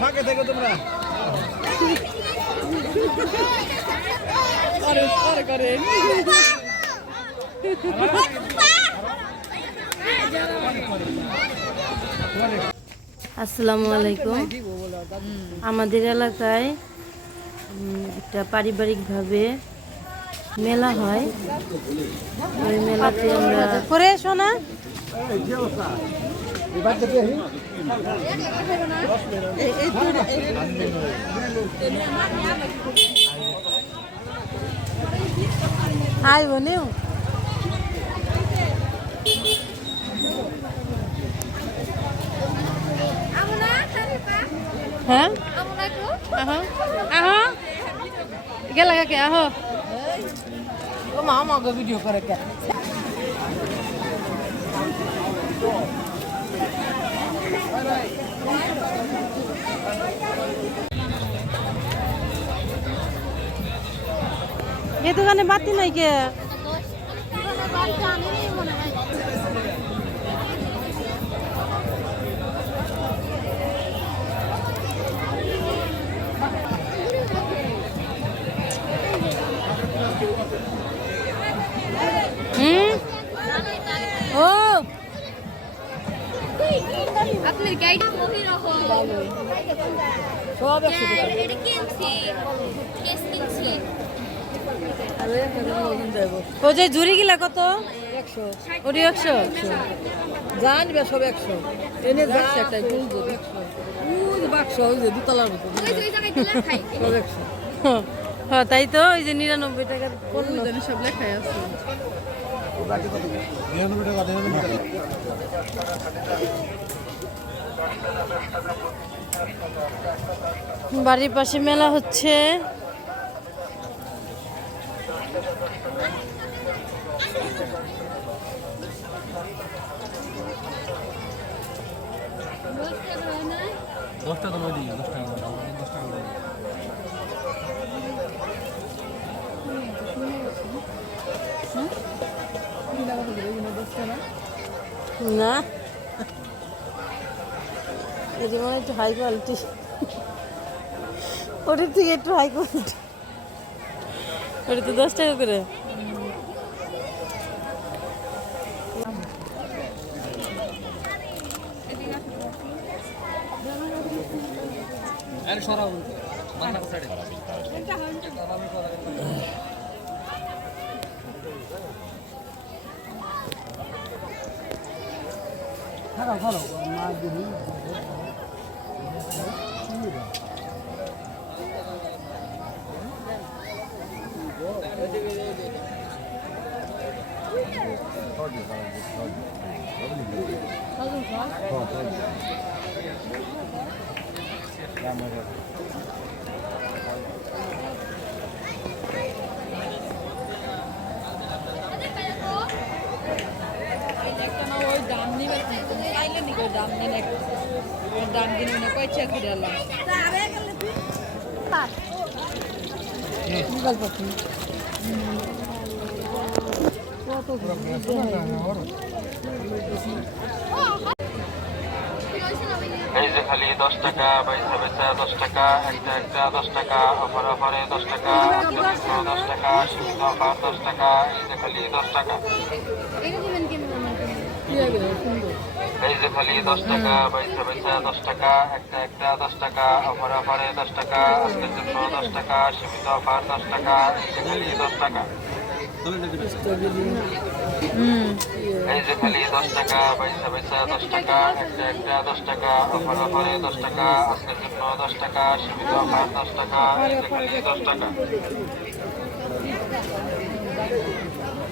ফাঁকে থেকে তোমরা আসসালামু আলাইকুম। আমাদের এলাকায় একটা পারিবারিকভাবে মেলা হয়। ওই মেলাতে আমরা করে শোনা আইব নিউ হ্যাঁ আহ গেলা কাকে আহ মামা ভিডিও করে কে এ দোকানে বাতি নাই কে ও আপনার গাইড সব এটা কিনছি কেস কিনছি ও যে ঝুড়ি গিলা কত 100 ওরি 100 জানবে সব 100 এনে যাচ্ছে একটা গুলজো 100 ওই বাক্স ওই যে দুতলার মতো ওই জায়গায় দিলে খাই সব 100 হ্যাঁ তাই তো ওই যে 99 টাকার পণ্য জানি সব লেখাই আছে বাড়ির পাশে মেলা হচ্ছে। না এটি মনে হয় একটু হাই কোয়ালিটি, ওটার থেকে একটু হাই কোয়ালিটি, ওটা তো 10 টাকা করে। এই যে খালি 10 টাকা, পয়সা পয়সা 10 টাকা, একটা একটা 10 টাকা, অফার অফারে 10 টাকা, 10 টাকা, সীমিত অফার 10 টাকা, এই যে খালি 10 টাকা। এই যে খালি 10 টাকা, পয়সা পয়সা 10 টাকা, একটা একটা 10 টাকা, অফার অফারে 10 টাকা, আজকের জন্য 10 টাকা, সীমিত অফার 10 টাকা, এই যে খালি 10 টাকা। এই যে খালি 10 টাকা, পয়সা পয়সা 10 টাকা, একটা একটা 10 টাকা, অফার অফারে 10 টাকা, আজকের জন্য 10 টাকা, সীমিত অফার 10 টাকা, এই যে খালি 10 টাকা।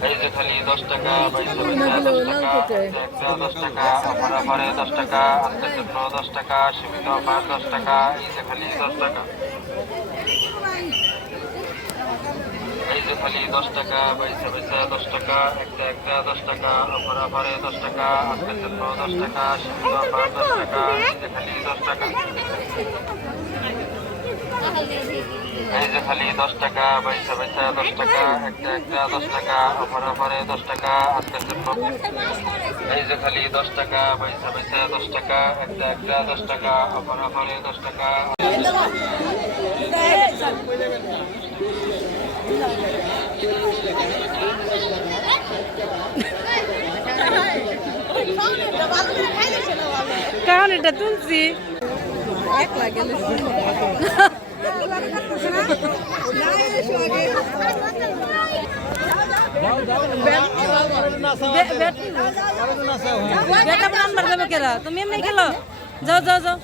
এই যে খালি 10 টাকা, পয়সা পয়সা 10 টাকা, একটা 10 টাকা, অফার অফারে 10 টাকা, আজকের জন্য 10 টাকা, সীমিত অফার 10 টাকা, এই যে খালি 10 টাকা। এই যে খালি 10 টাকা, পয়সা পয়সা 10 টাকা, একটা একটা 10 টাকা, অফার অফারে 10 টাকা, আজকের জন্য 10 টাকা, সীমিত অফার 10 টাকা, এই যে খালি 10 টাকা। এই যে খালি 10 টাকা পয়সা পয়সা 10 টাকা একটা একটা 10 টাকা অফার অফারে 10 টাকা আজকের জন্য এই যে খালি 10 টাকা পয়সা পয়সা 10 টাকা একটা একটা 10 টাকা অফার অফারে 10 টাকা কারণ এটা তুলছি একলা গেলে বেটা নাম্বার দেবে কেরা তুমি এমনি খেলো যাও যাও যাও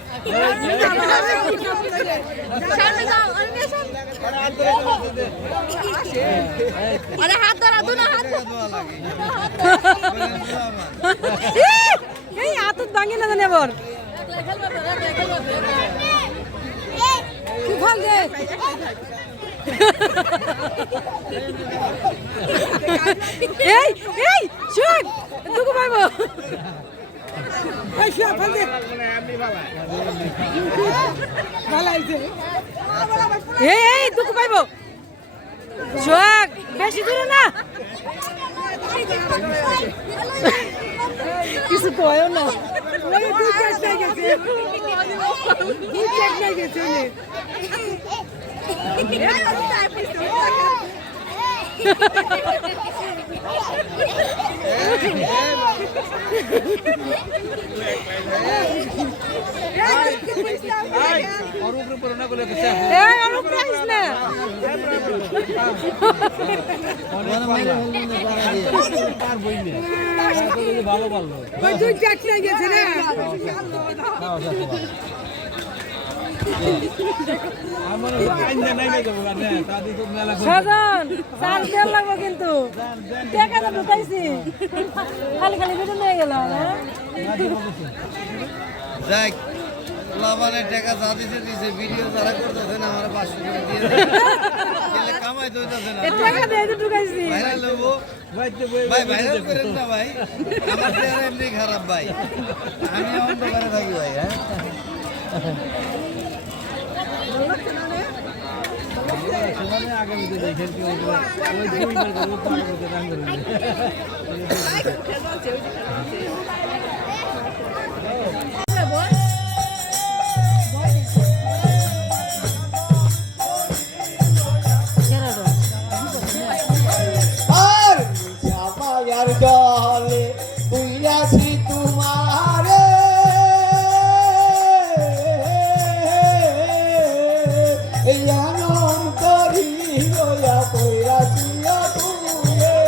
আরে হাত ধরা দুনো হাত এই হাতত ভাঙি না জানে এবার ভাল দে এই এই শুন দুগু পাইবো এই শুয়া ভাল দে ভালাইছে এই এই দুগু পাইবো শুক বেশি দূরে না কিছু কয়ও না ওই দুই চেষ্টা গেছে দুই চেষ্টা গেছে এই অরূপ রাইস না ওই দুই চেষ্টা গেছে না সাজান চাল তেল লাগবে কিন্তু টাকা তো ঢুকাইছি খালি খালি ভিডিও নিয়ে গেল যাই লাভানের টাকা যা দিছে দিছে ভিডিও যারা করতেছে না আমার 500 করে দিয়ে দিলে কামাই তো হইতাছে না টাকা দিয়ে তো ঢুকাইছি ভাইরাল হবো ভাই ভাইরাল করেন না ভাই আমার চেহারা এমনি খারাপ ভাই আমি অন্ধকারে থাকি ভাই হ্যাঁ আর জামায়ার দলে বুইয়াছি তোমারে এই আনন্দ করি রয়া কইরাছি তুয়ে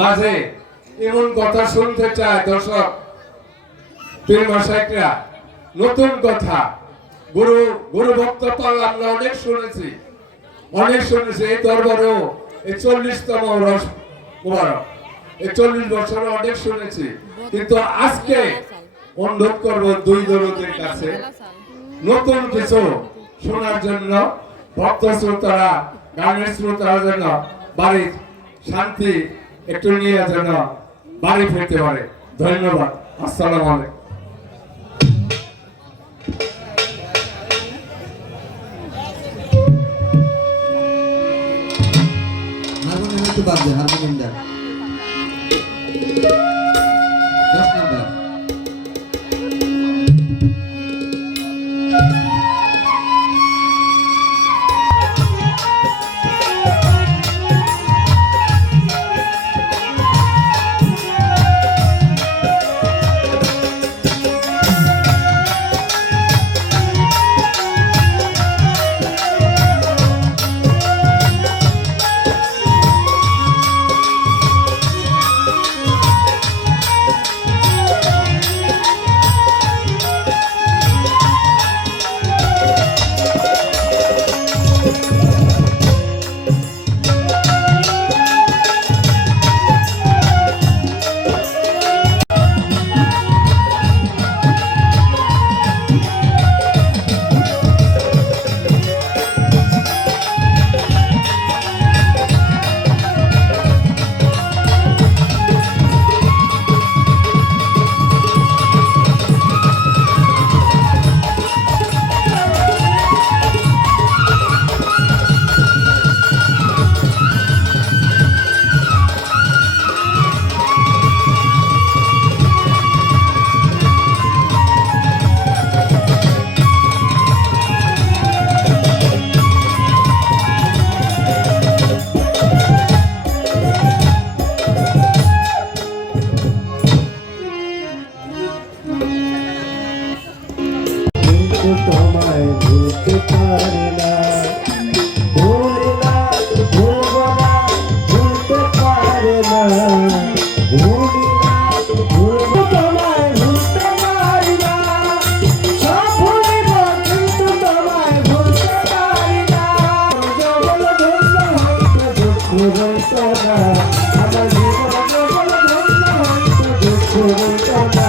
মাঝে এমন কথা শুনতে চায় দর্শক পীর মশাইকরা নতুন কথা গুরু গুরু ভক্ত পাল আমরা অনেক শুনেছি এই দরবারেও এই 40তম রস মুবারক এই 40 বছরে অনেক শুনেছি কিন্তু আজকে অনুরোধ করবো দুই দলদের কাছে নতুন কিছু শোনার জন্য ভক্ত শ্রোতারা গানের শ্রোতারা যেন বাড়ির শান্তি একটু নিয়ে যেন বাড়ি ফিরতে পারে ধন্যবাদ আসসালামু আলাইকুম একটু বাদ দেন হারমোনিয়াম দেন 10 নাম্বার তোমায় ভুলতে পারি না ভুলি না ভুলবো না ভুলতে পারি না ভুলি না ভুলবো তোমায় ভুলতে পারি না সব ভুলিব কিন্তু তোমায় ভুলতে পারি না জগল ধন্য হইতে দুঃখ বলতো না আমার জীবন জগল ধন্য হইতে দুঃখ বলতো না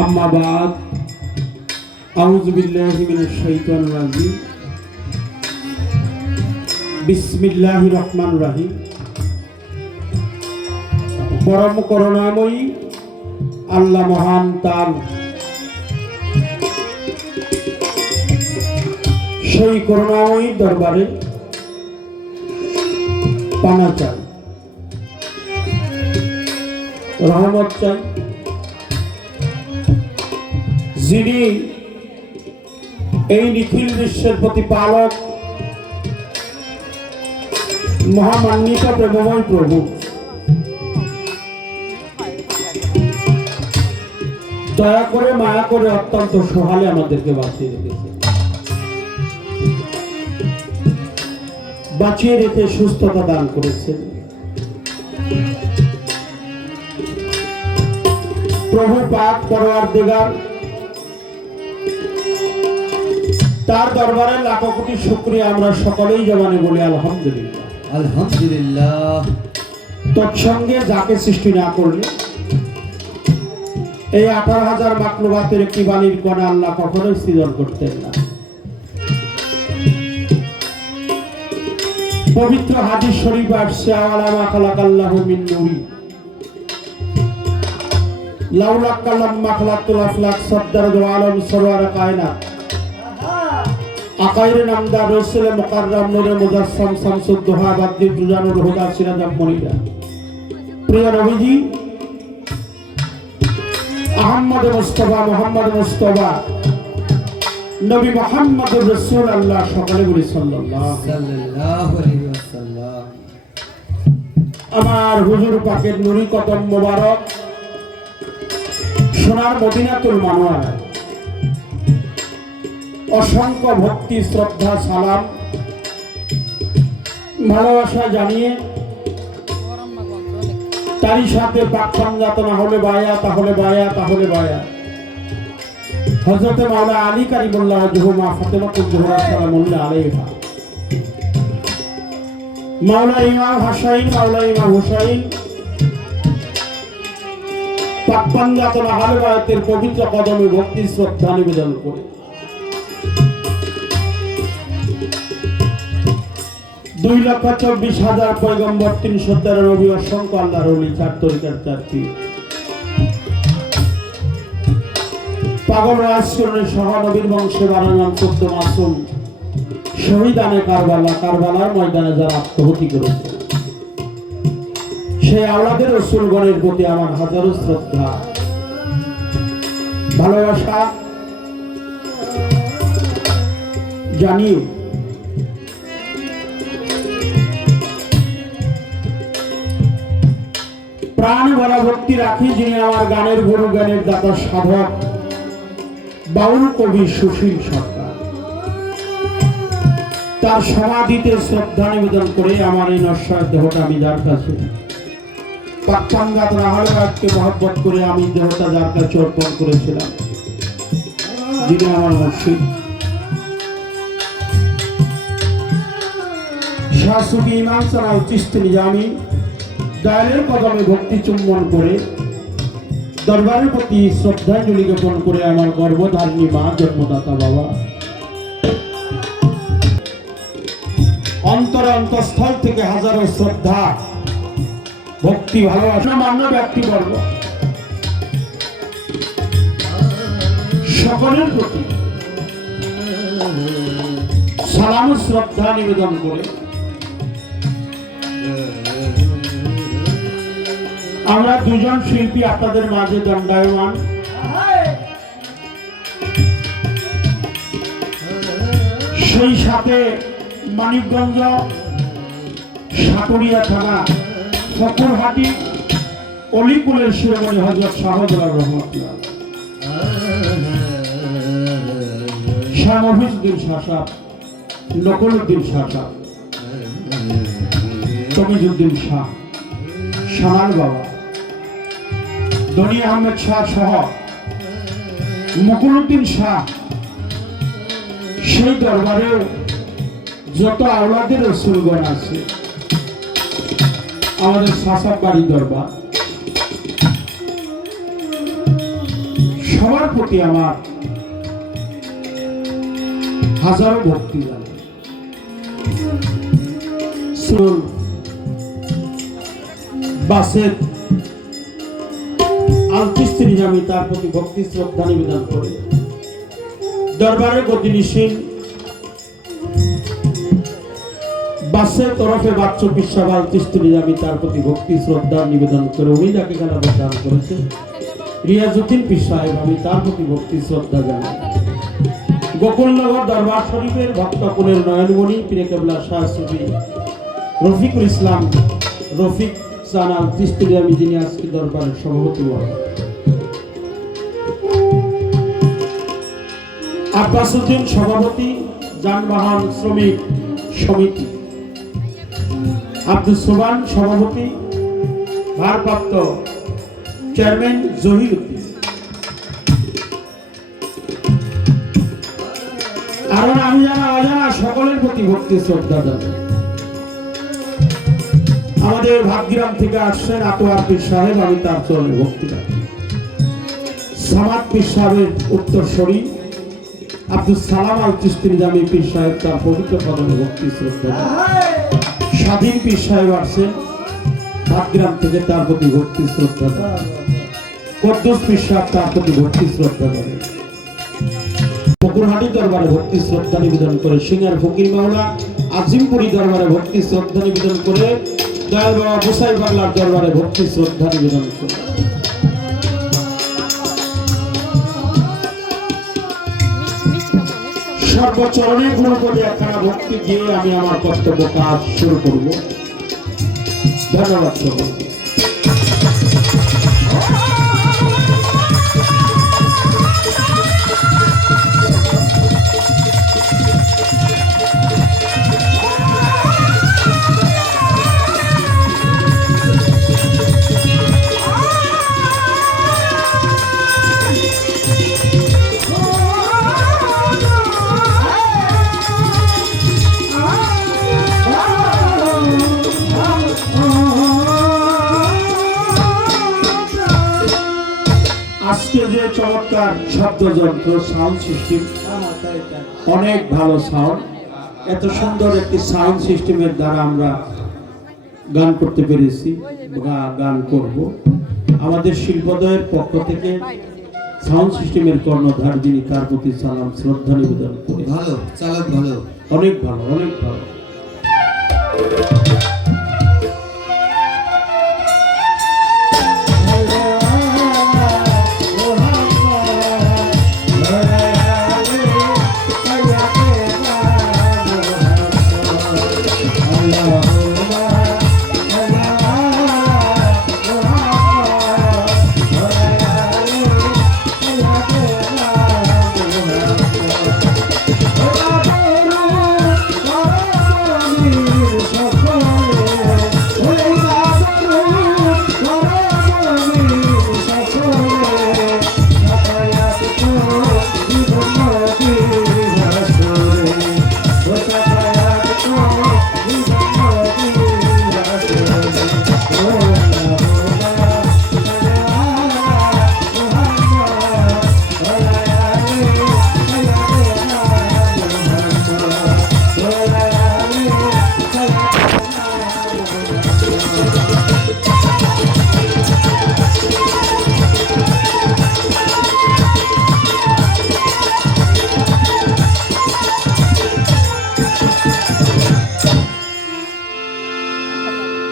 अम्मा बाद आऊज़ु बिल्लाहि मिनश शैतानिर रजीम बिस्मिल्लाहिर रहमानिर रहीम परम करुणामयी আল্লাহ মহান তার সেই করুণাময়ী দরবারে পানা চাই রহমত চাই যিনি এই নিখিল বিশ্বের প্রতিপালক মহামান্বিত প্রেমময় প্রভু দয়া করে মায়া করে অত্যন্ত সহালে আমাদেরকে বাঁচিয়ে রেখেছে বাঁচিয়ে রেখে সুস্থতা দান করেছেন প্রভু পাক পরওয়ারদিগার তার দরবারে লাখো কোটি শুকরিয়া আমরা সকলেই জবানে বলি আলহামদুলিল্লাহ আলহামদুলিল্লাহ তৎসঙ্গে যাকে সৃষ্টি না করলে এই 18,000 মাখলুকাতের একটি বাণীর কণা আল্লাহ কখনোই সৃজন করতেন না পবিত্র হাদিস শরীফ আসছে আওয়ালা মা খালাকাল্লাহু মিন নূরি লাউলা কালাম মা খালাকাতুল আফলাক সদ্দার আলম সরওয়ার কায়নাত আকাইরে নামদার রাসূল মুকাররম নূরে মুজাসসাম শামসুদ দুহা বাদ্দি দুজানুর হুদা সিরাজাম মনিরা প্রিয় নবীজি আহমদ মুস্তাফা মোহাম্মদ মুস্তাফা নবী মুহাম্মদুর রাসূলুল্লাহ সকলে বলি সাল্লাল্লাহু আলাইহি ওয়াসাল্লাম আমার হুজুর পাকের নুরি কদম মোবারক সোনার মদিনাতুল মানওয়ারা অসংখ্য ভক্তি শ্রদ্ধা সালাম ভালোবাসা জানিয়ে তারই সাথে বাক্যাঙ্গাত না হলে বায়া তাহলে বায়া তাহলে বায়া হযরত মাওলানা আলী কারিমুল্লাহ ওয়াজহু মা ফাতেমাতুজ জোহরা সালামুল্লাহ আলাইহা মাওলানা ইমাম হাসাইন মাওলানা ইমাম হুসাইন পাপ্পাঙ্গাত আহলে বায়াতের পবিত্র কদমে ভক্তি শ্রদ্ধা নিবেদন করে 2,24,000 পয়গম্বর 313 নবী অসংখ্য আল্লাহর ওলি 4 তরিকার 4 পীর পাগল রাজকরণের সহ নবীর বংশে বানানো 14 মাসুম শহীদানে কারবালার ময়দানে যারা আত্মহতি করেছে সেই আওলাদের রাসূলগণের প্রতি আমার হাজারো শ্রদ্ধা ভালোবাসা জানিয়ে প্রাণ ভরা ভক্তি রাখি যিনি আমার গানের গুরু গানের দাতা সাধক বাউল কবি সুশীল সরকার তার সমাধিতে শ্রদ্ধা নিবেদন করে আমার এই নশ্বর দেহটা আমি যার কাছে পাক্কাঙ্গাত রাহালবাদকে মহব্বত করে আমি দেহটা যার কাছে অর্পণ করেছিলাম যিনি আমার মুর্শিদ শাহ সুফি ইমাম সালাউল চিশতি নিজামী দয়ালের কদমে ভক্তি চুম্বন করে দরবারের প্রতি শ্রদ্ধাঞ্জলি জ্ঞাপন করে আমার গর্ভধারিণী মা জন্মদাতা বাবা অন্তরস্থল থেকে হাজারো শ্রদ্ধা ভক্তি ভালোবাসা মান্য ব্যক্তিবর্গ সকলের প্রতি সালাম শ্রদ্ধা নিবেদন করে আমরা দুজন শিল্পী আপনাদের মাঝে দণ্ডায়মান সেই সাথে মানিকগঞ্জ সাটুরিয়া থানা ফকুরহাটি অলিকুলের শিরোমণি হযরত শাহজালাল রহমাতুল্লাহ শাহ মফিজউদ্দিন শাহ সাহেব নকুলউদ্দিন শাহ সাহেব তমিজউদ্দিন শাহ শামাল বাবা দনি আহমেদ শাহ সহ মুকুলউদ্দিন শাহ সেই দরবারে যত আওলাদের রাসূলগণ আছে আমাদের শাসক বাড়ি দরবার সবার প্রতি আমার হাজারো ভক্তি জানাই বাসের আল চিশতি নিজামী তার প্রতি ভক্তি শ্রদ্ধা নিবেদন করে দরবারের গতিশীল বাসের তরফে বাচ্চু পিসাব আল চিশতি নিজামী তার প্রতি ভক্তি শ্রদ্ধা নিবেদন করে উনি যাকে খেলা প্রদান করেছে রিয়াজউদ্দিন পীর সাহেব আমি তার প্রতি ভক্তি শ্রদ্ধা জানাই গোকুলনগর দরবার শরীফের ভক্তকুলের নয়নমণি পীরে কেবলা শাহ সুফি রফিকুল ইসলাম রফিক সানাল চিশতি নিজামী যিনি আজকে দরবারের সভাপতি আব্বাসউদ্দিন সভাপতি যানবাহন শ্রমিক সমিতি আব্দুল সোবান সভাপতি ভারপ্রাপ্ত চেয়ারম্যান জহিরউদ্দিন আর আমি জানা অজানা সকলের প্রতি ভক্তি শ্রদ্ধা জানাই আমাদের ভাগ্যগ্রাম থেকে আসছেন আতোয়ার পীর সাহেব আমি তার চরণে ভক্তি রাখি সামাদ পীর সাহেবের উত্তরসূরি আব্দুল সালাম আল চিশতি নিজামী পীর সাহেব তার পবিত্র কদমে ভক্তি শ্রদ্ধা স্বাধীন পীর সাহেব আসছেন ভাগ্যগ্রাম থেকে তার প্রতি ভক্তি শ্রদ্ধা কদ্দুস পীর সাহেব তার প্রতি ভক্তি শ্রদ্ধা করে ফকুরহাটি দরবারে ভক্তি শ্রদ্ধা নিবেদন করে সিঙ্গার ফকির মাওলা আজিমপুরি দরবারে ভক্তি শ্রদ্ধা নিবেদন করে দয়াল বাবা গোসাই বাংলার দরবারে ভক্তি শ্রদ্ধা নিবেদন করে সর্বচরণে গুরুপদে একখানা ভক্তি দিয়ে আমি আমার কর্তব্য কাজ শুরু করব ধন্যবাদ সকলকে আজকে যে চমৎকার শব্দযন্ত্র সাউন্ড সিস্টেম, অনেক ভালো সাউন্ড। এত সুন্দর একটি সাউন্ড সিস্টেমের দ্বারা আমরা গান করতে পেরেছি, গান করব। আমাদের শিল্পোদয়ের পক্ষ থেকে সাউন্ড সিস্টেমের কর্ণধার যিনি, তার প্রতি সালাম শ্রদ্ধা নিবেদন করি। ভালো চালক, ভালো, অনেক ভালো, অনেক ভালো।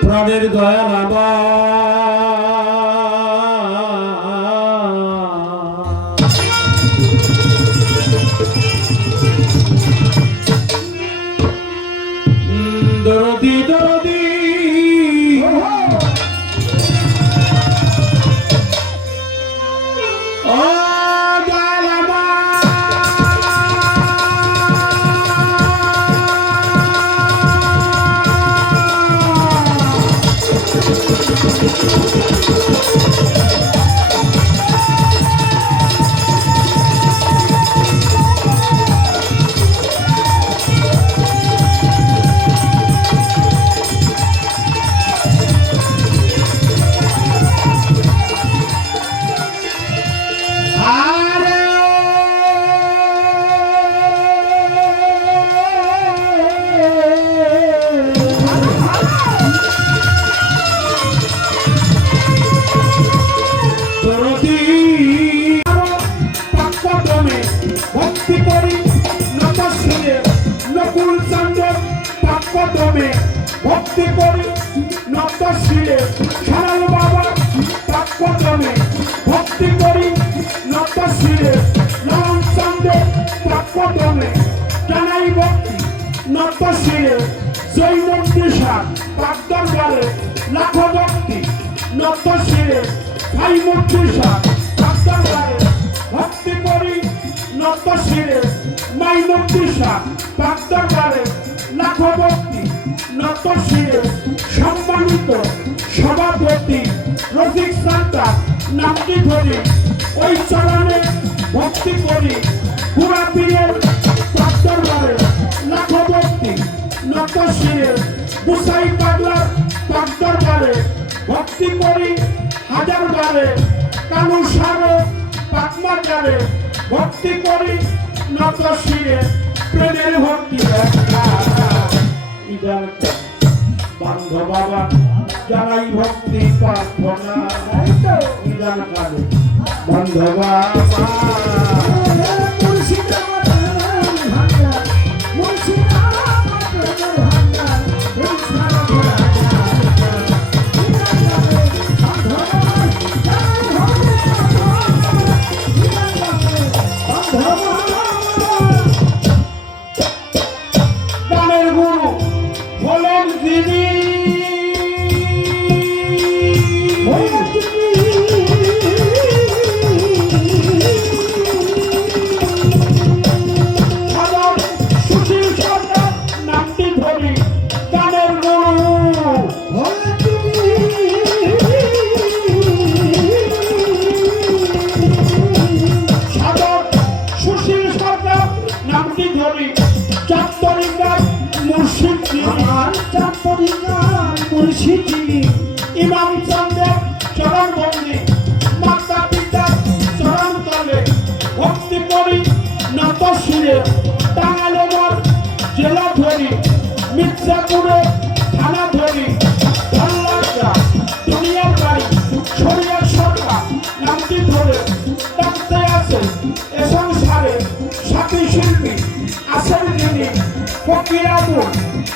প্রাণের দয়াল আমার দরদি দরদি ও দয়াল ভক্তি করি নত শিরে সারাল বাবা প্রাক্যদমে ভক্তি করি নত শিরে লালন চন্দ্রে প্রাক্যদমে জানাই ভক্তি নত শিরে জৈনদিশা প্রাক্দরবারে লাখো ভক্তি নত শিরে ভাইমুদ্দিশা প্রাক্দরবারে ভক্তি করি নত শিরে মাইনুদ্দিশা প্রাক্দরবারে লাখো ভক্তি নত শিরে সম্মানিত সভাপতি রফিক সান্তা নামটি ধরি ওই চরণে ভক্তি করি পুরা পীরের প্রাক্দরবারে লাখো ভক্তি নত শিরে বুসাই পাগলার প্রাক্দরবারে ভক্তি করি হাজার বারে কালু সারে পাকমাজারে ভক্তি করি নত শিরে প্রেমের ভক্তি বান্ধব বাবা জানাই ভক্তি প্রার্থনা বিধান কালে বান্ধব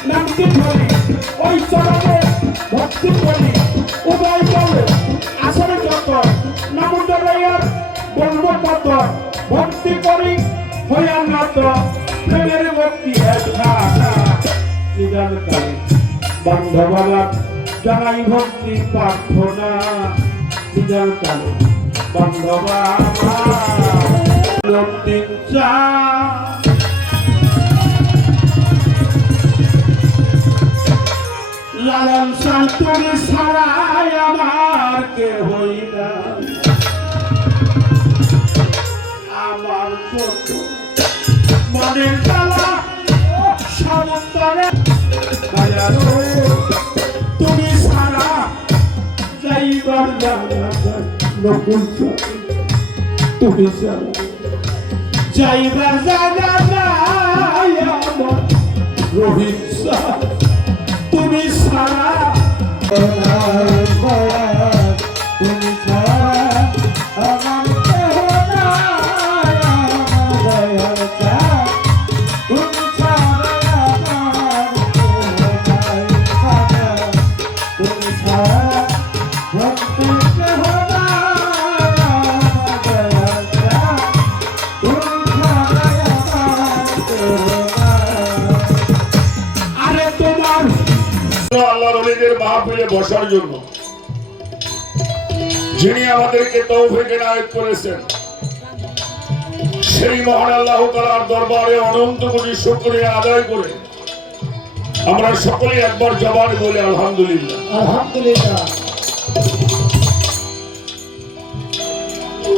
নামটি ধরি ওই চরণে ভক্তি করি উদয় বলে আসলে যত নামুদরাইয়ার বলবো কত ভক্তি করি হইয়া নত প্রেমের ভক্তি নিদান কালে বান্ধবালা জানাই ভক্তি প্রার্থনা নিদান কালে বান্ধবা তিন চা লালন শান্তরে ছাড়াই আমার কে হই না আমার কত মনের জ্বালা সমুদ্রে দয়ালো তুমি ছাড়া যাইবার জানা নকুল তুমি ছাড়া যাইবার জানা নাই আমার রোহিত তুমি ছাড়া তুমি ছাড়া আমার কেহ নাই, আমার দয়াল চাঁদ। তুমি ছাড়া আমার কেহ নাই, তুমি ছাড়া ভক্তি কেহ নাই, আমার দয়াল চাঁদ। তুমি ছাড়া আমার কেহ নাই। আরে তোমার আল্লাহর ওলিদের মাহফিলে বসার জন্য যিনি আমাদেরকে তৌফিক এনায়েত করেছেন সেই মহান আল্লাহ তাআলার দরবারে অনন্ত কোটি শুকরিয়া আদায় করে আমরা সকলে একবার জবান বলি আলহামদুলিল্লাহ। আলহামদুলিল্লাহ।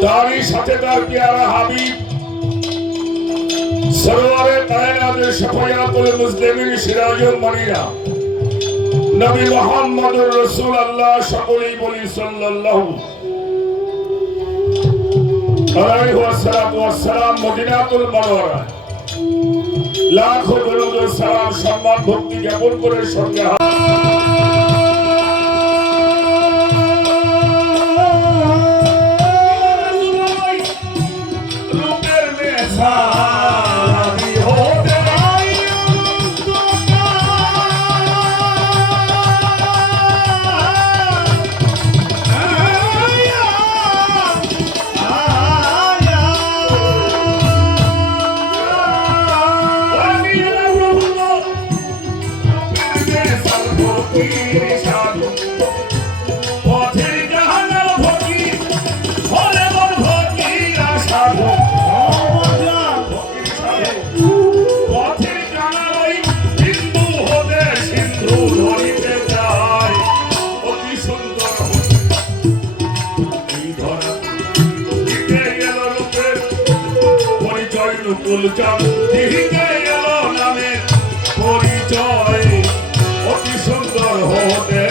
তারই সাথে তার পেয়ারা হাবিব সরওয়ারে কায়নাতের শাফায়াতুল মুসলিমিন সিরাজুল মুনিরা নবী মুহাম্মদুর রাসূলুল্লাহ সকলেই বলি সাল্লাল্লাহু আলাইহি ওয়াসাল্লাম মদিনাতুল মুনাওয়ারা লাখো দরুদ ও সালাম সম্মান ভক্তি জ্ঞাপন করে সঙ্গে রূপের মেঘা পরিচয় অতি সুন্দর হতে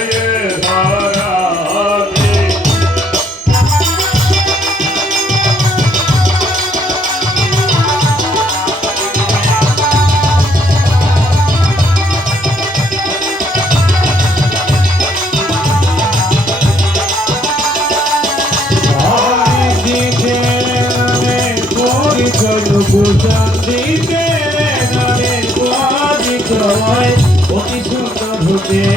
অতি সুন্দর হতে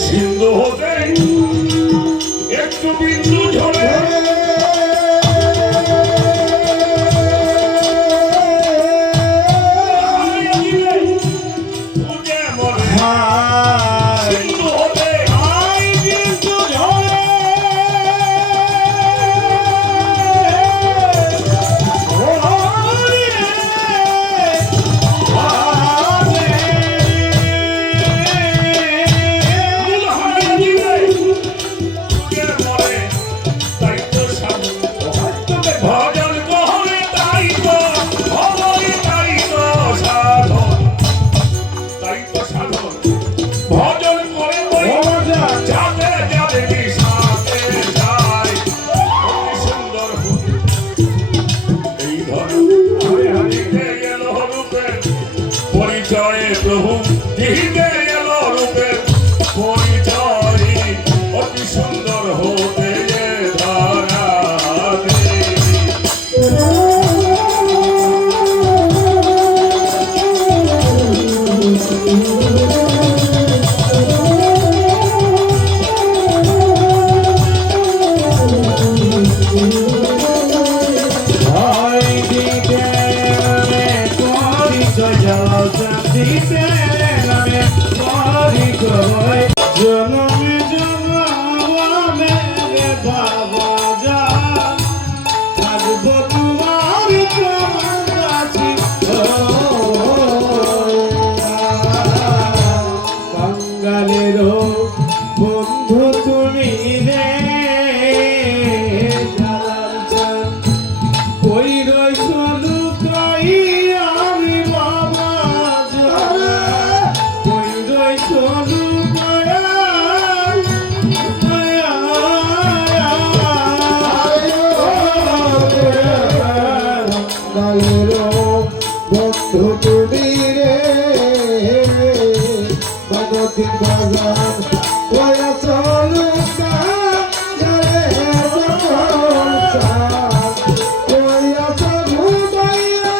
সিন্ধু হতে একটু বিন্দু ঝরে সিন্ধু হতে বিন্দু ঝরে প্রভু দিতে এল রূপে পরিচয় অতি সুন্দর হতে ধারা দিতে নামে মরি কই জনমে জনমে রে বাবা যা থাকবো তোমার কাছে বাঙালির বন্ধু তুমি রে ওই রইছ লুকাই আমি বাবা ওই রইছ বন্ধু তুমি রে ভগবতী বাজার ওয়া চলুকা রে জগৎসা ওয়া চলুবাইয়া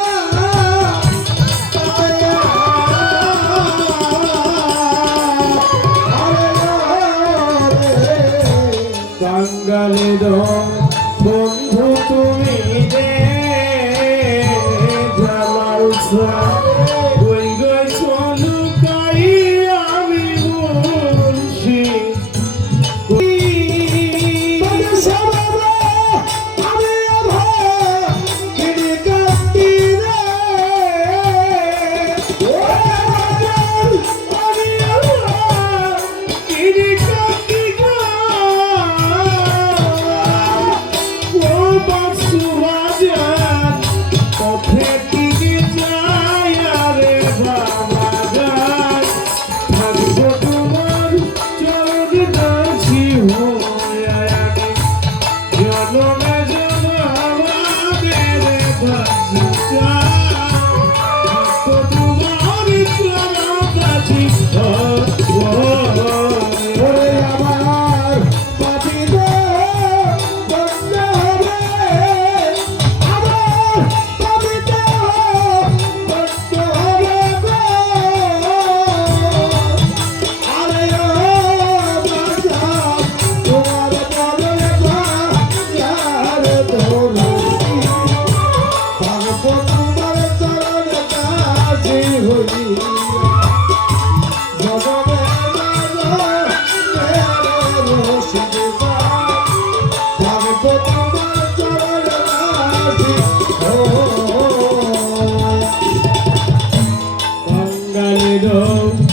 বাঙালির বন্ধু তুমি রে জালালসা ওই গেছ লুকাই আমি বলছি বাঙালির